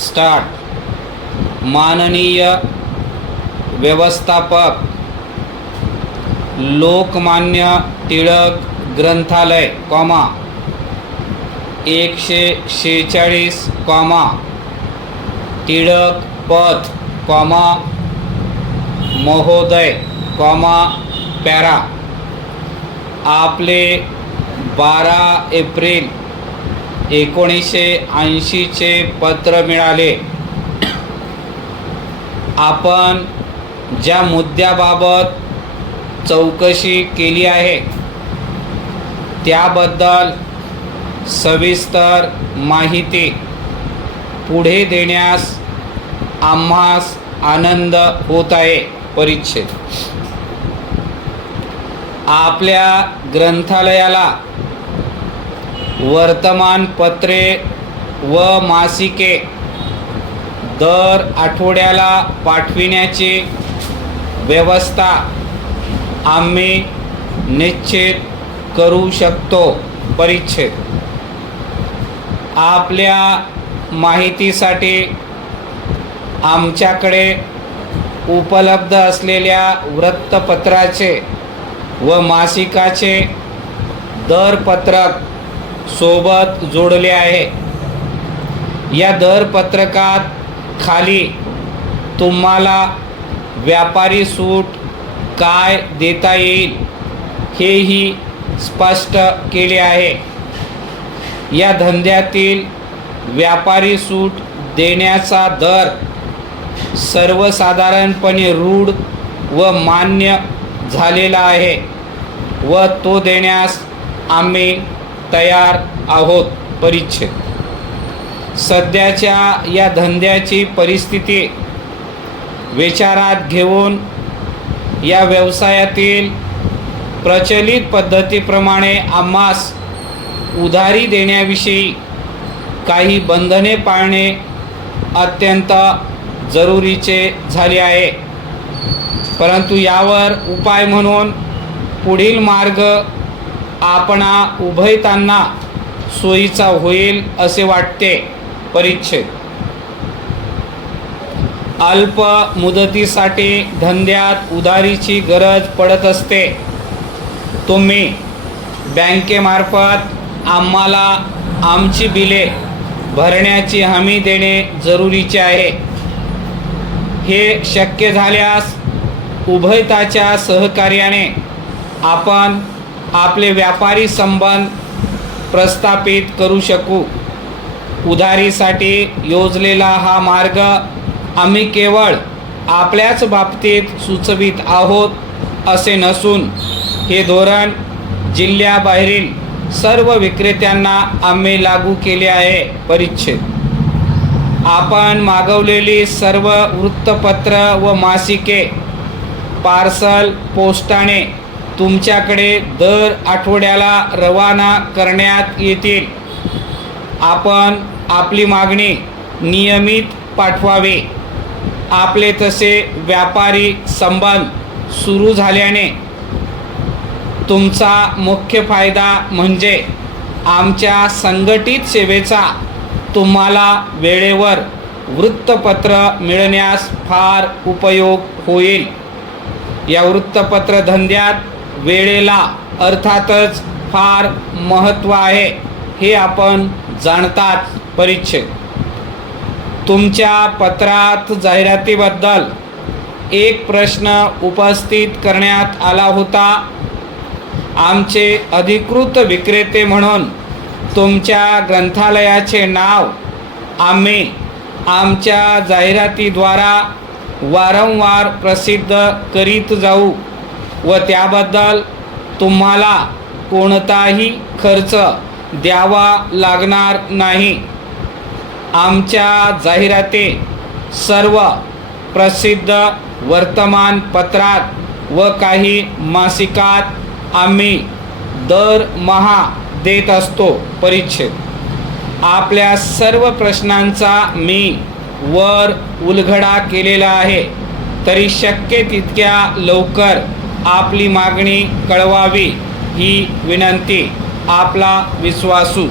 Start. माननीय व्यवस्थापक, लोकमान्य टिळक ग्रंथालय, 146, टिळक पथ, महोदय, पॅरा। आपले 12 एप्रिल 1980 चे पत्र मिळाले। आपण ज्या मुद्द्याबाबत चौकशी केली आहे त्याबद्दल सविस्तर माहिती पुढे देण्यास आम्हास आनंद होत आहे। परिच्छेद। आपल्या ग्रंथालयाला वर्तमानपत्रे व मासिके दर आठवड्याला पाठविण्याची व्यवस्था आम्ही निश्चित करू शकतो। परिच्छेद। आपल्या माहितीसाठी आमच्याकडे उपलब्ध असलेल्या वृत्तपत्राचे व मासिकाचे दरपत्रक सोबत जोडले आहे। या दरपत्रकात खाली तुम्हाला व्यापारी सूट काय देता येईल हेही स्पष्ट केले आहे। या धंद्यातील व्यापारी सूट देण्याचा दर सर्वसाधारणपणे रूढ व मान्य झालेला आहे व तो देण्यास आम्ही तयार आहोत। परिच्छेद। सध्याच्या या धंद्याची परिस्थिती विचारात घेऊन या व्यवसायातील प्रचलित पद्धतीप्रमाणे आम्हास उधारी देण्याविषयी काही बंधने पाळणे अत्यंत जरुरीचे झाले आहे। परंतु यावर उपाय म्हणून पुढील मार्ग आपणा उभयतांना सोयीचा होईल असे वाटते। परिच्छेद। अल्प मुदतीसाठी धंद्यात उधारीची गरज पडत असते। तुम्ही बँकेमार्फत आम्हाला आमची बिले भरण्याची हमी देणे जरुरीचे आहे। हे शक्य झाल्यास उभयताच्या सहकार्याने आपण आपले व्यापारी संबंध प्रस्थापित करू शकू। उधारीसाठी योजलेला हा मार्ग आम्ही केवळ आपल्याच बाबतीत सुचवित आहोत असे नसून हे धोरण जिल्ह्याबाहेरील सर्व विक्रेत्यांना आम्ही लागू केले आहे। परिच्छेद। आपण मागवलेली सर्व वृत्तपत्र व मासिके पार्सल पोस्टाने तुमच्याकडे दर आठवड्याला रवाना करण्यात येतील। आपण आपली मागणी नियमित पाठवावी। आपले तसे व्यापारी संबंध सुरू झाल्याने तुमचा मुख्य फायदा म्हणजे आमच्या संघटित सेवेचा तुम्हाला वेळेवर वृत्तपत्र मिळण्यास फार उपयोग होईल। या वृत्तपत्र धंद्यात वेळेला अर्थातच फार महत्त्व आहे हे आपण जाणतात। परिच्छेद। तुमच्या पत्रात जाहिरातीबद्दल एक प्रश्न उपस्थित करण्यात आला होता। आमचे अधिकृत विक्रेते म्हणून तुमच्या ग्रंथालयाचे नाव आम्ही आमच्या जाहिरातीद्वारा वारंवार प्रसिद्ध करीत जाऊ व त्याबद्दल तुम्हाला कोणताही खर्च द्यावा लागणार नाही। आमच्या जाहिराती सर्व प्रसिद्ध वर्तमानपत्रात व काही मासिकात आम्ही दरमहा देत असतो। परिच्छेद। आपल्या सर्व प्रश्नांचा मी वर उलगडा केलेला आहे, तरी शक्य तितक्या लवकर आपली मागणी कळवावी ही विनंती। आपला विश्वासू